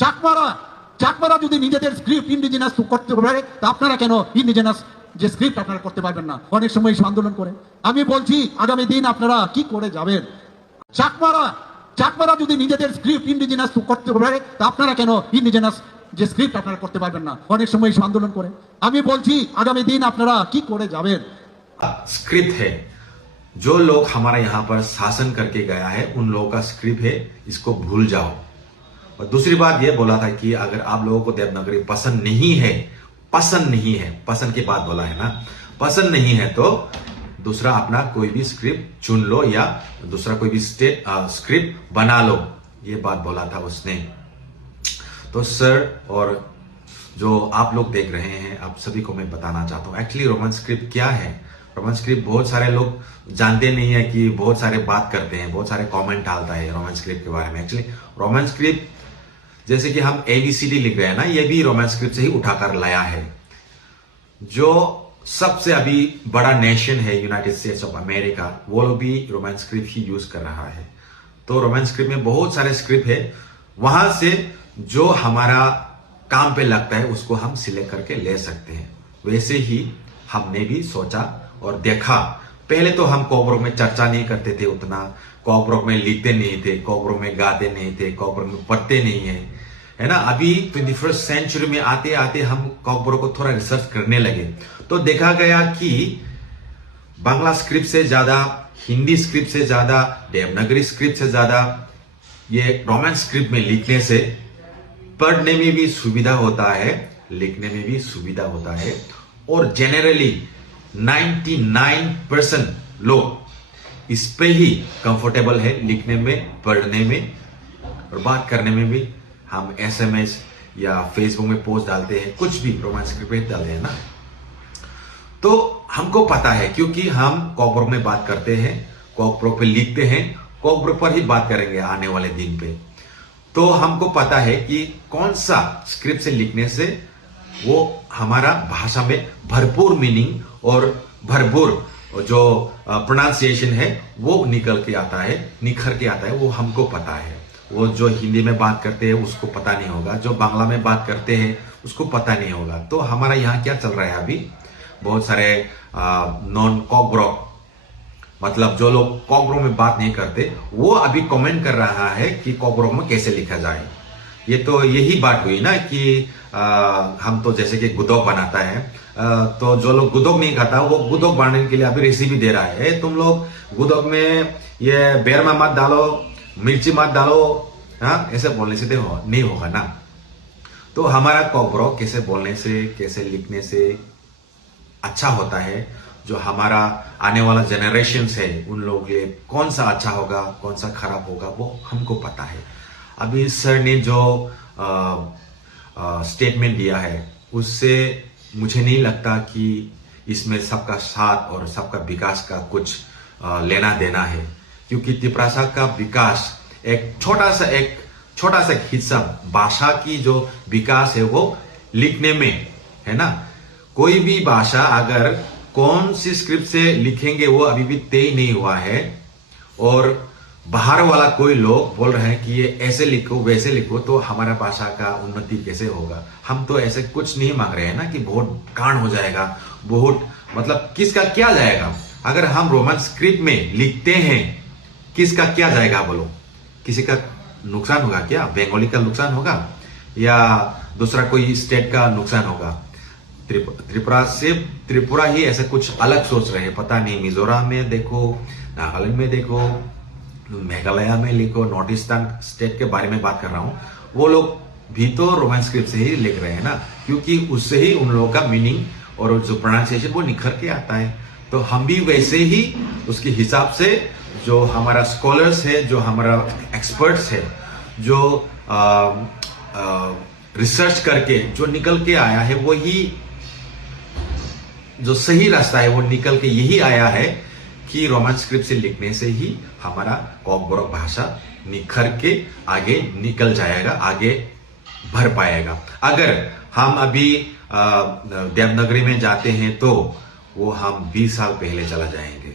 চাকমারা চাকমারা যদি নিজেদের script indigenous করতে পারে তা আপনারা কেন ইন্ডিজিনাস যে স্ক্রিপ্ট আপনারা করতে পারবেন না অনেক সময় আন্দোলন করে? আমি বলছি আগামী দিন আপনারা কি করে যাবেন? চাকমারা চাকমারা যদি নিজেদের স্ক্রিপ্ট ইন্ডিজিনাস করতে পারে তা আপনারা কেন ইন্ডিজিনাস যে স্ক্রিপ্ট আপনারা করতে পারবেন না অনেক সময় আন্দোলন করে? আমি বলছি আগামী দিন আপনারা কি করে যাবেন? स्क्रिप्ट है जो लोग हमारा यहाँ पर शासन करके गया है उन लोगों का स्क्रिप्ट है, इसको भूल जाओ। और दूसरी बात ये बोला था कि अगर आप लोगों को देवनागरी पसंद नहीं है, पसंद की बात बोला है ना, पसंद नहीं है तो दूसरा अपना कोई भी स्क्रिप्ट चुन लो या दूसरा कोई भी स्क्रिप्ट बना लो, ये बात बोला था उसने। तो सर और जो आप लोग देख रहे हैं, आप सभी को मैं बताना चाहता हूँ एक्चुअली रोमन स्क्रिप्ट क्या है। रोमन स्क्रिप्ट बहुत सारे लोग जानते नहीं है कि बहुत सारे बात करते हैं, बहुत सारे कमेंट डालता है रोमन स्क्रिप्ट के बारे में। एक्चुअली रोमन स्क्रिप्ट जैसे कि हम ABCD लिख रहे हैं ना, ये भी रोमन स्क्रिप्ट से ही उठाकर लाया है। जो सबसे अभी बड़ा नेशन है यूनाइटेड स्टेट्स ऑफ अमेरिका, वो लोग भी रोमन स्क्रिप्ट ही यूज कर रहा है। तो रोमन स्क्रिप्ट में बहुत सारे स्क्रिप्ट है, वहां से जो हमारा काम पे लगता है उसको हम सिलेक्ट करके ले सकते हैं। वैसे ही हमने भी सोचा और देखा। पहले तो हम कॉकब्रोक में चर्चा नहीं करते थे उतना, कॉकब्रोक में लिखते नहीं थे, कॉकब्रोक में गाते नहीं थे, कॉकब्रोक में पढ़ते नहीं है ना। अभी 21st सेंचुरी में आते आते हम कॉकब्रोक को थोड़ा रिसर्च करने लगे तो देखा गया कि बांग्ला स्क्रिप्ट से ज्यादा, हिंदी स्क्रिप्ट से ज्यादा, देवनागरी स्क्रिप्ट से ज्यादा ये रोमन स्क्रिप्ट में लिखने से पढ़ने में भी सुविधा होता है, लिखने में भी सुविधा होता है। और जेनरली 99% लोग इस पे ही कंफर्टेबल है, लिखने में, पढ़ने में और बात करने में भी। हम SMS या फेसबुक में पोस्ट डालते हैं, कुछ भी रोमन स्क्रिप्ट में डालते हैं ना, तो हमको पता है क्योंकि हम कॉकब्रोक में बात करते हैं, कॉकब्रोक पे लिखते हैं, कॉकब्रोक पर ही बात करेंगे आने वाले दिन पे। तो हमको पता है कि कौन सा स्क्रिप्ट से लिखने से वो हमारा भाषा में भरपूर मीनिंग और भरपूर जो प्रोनाउंसिएशन है वो निकल के आता है, निखर के आता है, वो हमको पता है। वो जो हिंदी में बात करते हैं उसको पता नहीं होगा, जो बांग्ला में बात करते हैं उसको पता नहीं होगा। तो हमारा यहाँ क्या चल रहा है अभी, बहुत सारे नॉन कॉकब्रोक, मतलब जो लोग कॉकब्रोक में बात नहीं करते, वो अभी कमेंट कर रहा है कि कॉकब्रोक में कैसे लिखा जाए। ये तो यही बात हुई ना कि हम तो जैसे कि गुदोक बनाता है, तो जो लोग गुदोक नहीं खाता वो गुदोक बनाने के लिए अभी रेसिपी दे रहा है, तुम लोग गुदोक में ये बेरमा मत डालो, मिर्ची मत डालो, हाँ, ऐसे बोलने से नहीं होगा ना। तो हमारा कॉकब्रोक कैसे बोलने से, कैसे लिखने से अच्छा होता है, जो हमारा आने वाला जनरेशन है उन लोगों के लिए कौन सा अच्छा होगा, कौन सा खराब होगा, वो हमको पता है। अभी सर ने जो स्टेटमेंट दिया है उससे मुझे नहीं लगता कि इसमें सबका साथ और सबका विकास का कुछ लेना देना है, क्योंकि त्रिपुरा का विकास एक छोटा सा हिस्सा, भाषा की जो विकास है वो लिखने में है ना। कोई भी भाषा अगर कौन सी स्क्रिप्ट से लिखेंगे वो अभी भी तय नहीं हुआ है, और बाहर वाला कोई लोग बोल रहे हैं कि ये ऐसे लिखो वैसे लिखो तो हमारा भाषा का उन्नति कैसे होगा। हम तो ऐसे कुछ नहीं मांग रहे हैं ना कि बहुत कांड हो जाएगा, बहुत मतलब किसका क्या जाएगा। अगर हम रोमन स्क्रिप्ट में लिखते हैं किसका क्या जाएगा बोलो, किसी का नुकसान होगा क्या? बंगाली का नुकसान होगा या दूसरा कोई स्टेट का नुकसान होगा? त्रिपुरा ही ऐसे कुछ अलग सोच रहे हैं, पता नहीं मिजोरम में देखो, नागालैंड में देखो, मेघालय में लिखो, नॉर्थ ईस्टर्न स्टेट के बारे में बात कर रहा हूं, वो लोग भी तो रोमन स्क्रिप्ट से ही लिख रहे हैं ना, क्योंकि उससे ही उन लोगों का मीनिंग और जो प्रोनाउंसिएशन वो निखर के आता है। तो हम भी वैसे ही उसके हिसाब से जो हमारा स्कॉलर्स है, जो हमारा एक्सपर्ट्स है, जो रिसर्च करके जो निकल के आया है, वो ही जो सही रास्ता है वो निकल के यही आया है कि रोमन स्क्रिप्ट से लिखने से ही हमारा कॉकब्रोक भाषा निखर के आगे निकल जाएगा, आगे भर पाएगा। अगर हम अभी देवनागरी में जाते हैं तो वो हम 20 साल पहले चला जाएंगे।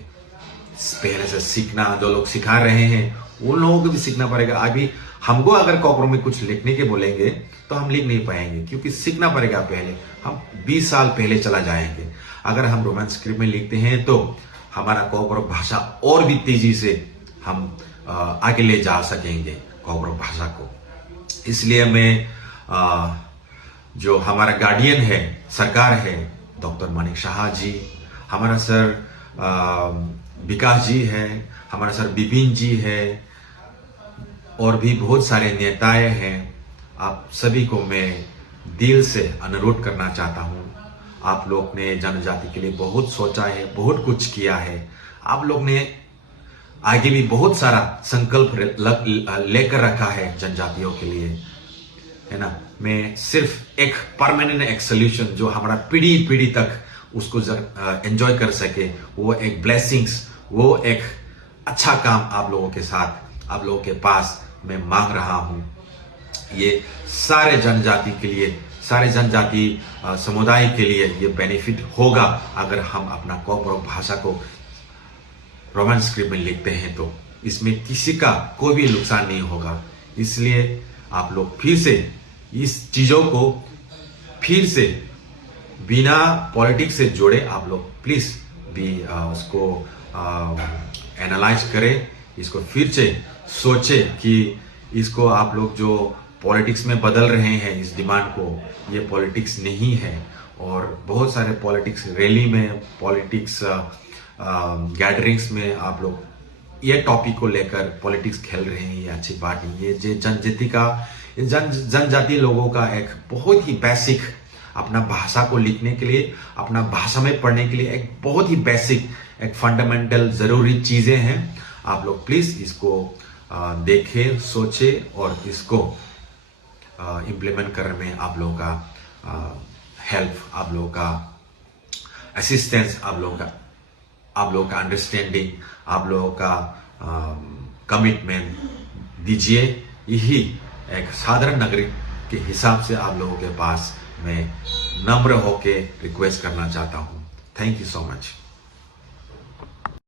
पहले से सीखना, जो लोग सिखा रहे हैं उन लोगों को भी सीखना पड़ेगा। अभी हमको अगर कॉकरो में कुछ लिखने के बोलेंगे तो हम लिख नहीं पाएंगे, क्योंकि सीखना पड़ेगा पहले। हम 20 साल पहले चला जाएंगे। अगर हम रोमन स्क्रिप्ट में लिखते हैं तो हमारा कॉकरो भाषा और भी तेजी से हम आगे ले जा सकेंगे कॉकरो भाषा को। इसलिए मैं जो हमारा गार्डियन है, सरकार है, डॉक्टर मानिक शाह जी, हमारा सर विकास जी है, हमारा सर बिपिन जी है, और भी बहुत सारे नेताएं हैं। आप सभी को मैं दिल से अनुरोध करना चाहता हूं, आप लोग ने जनजाति के लिए बहुत सोचा है, बहुत कुछ किया है। आप लोग ने आगे भी बहुत सारा संकल्प लेकर रखा है जनजातियों के लिए, है ना। मैं सिर्फ एक परमानेंट एक सोल्यूशन जो हमारा पीढ़ी पीढ़ी तक उसको एंजॉय कर सके, वो एक ब्लेसिंग्स, वो एक अच्छा काम आप लोगों के साथ, आप लोगों के पास मैं मांग रहा हूं। ये सारे जनजाति के लिए, सारे जनजाति समुदाय के लिए ये बेनिफिट होगा अगर हम अपना कॉकरो भाषा को रोमन स्क्रिप्ट में लिखते हैं, तो इसमें किसी का कोई भी नुकसान नहीं होगा। इसलिए आप लोग फिर से इस चीजों को फिर से बिना पॉलिटिक्स से जोड़े, आप लोग प्लीज भी उसको एनालाइज करें, इसको फिर से सोचे कि इसको आप लोग जो पॉलिटिक्स में बदल रहे हैं इस डिमांड को, ये पॉलिटिक्स नहीं है। और बहुत सारे पॉलिटिक्स रैली में, पॉलिटिक्स गैदरिंग्स में आप लोग ये टॉपिक को लेकर पॉलिटिक्स खेल रहे हैं, ये अच्छी बात नहीं। ये जनजाति लोगों का एक बहुत ही बेसिक, अपना भाषा को लिखने के लिए, अपना भाषा में पढ़ने के लिए एक बहुत ही बेसिक, एक फंडामेंटल जरूरी चीजें हैं। आप लोग प्लीज इसको देखें, सोचें और इसको इम्प्लीमेंट करने में आप लोगों का हेल्प, आप लोगों का असिस्टेंस, आप लोगों का अंडरस्टैंडिंग, आप लोगों का कमिटमेंट दीजिए। यही एक साधारण नागरिक के हिसाब से आप लोगों के पास मैं नम्र होके रिक्वेस्ट करना चाहता हूँ। Thank you so much.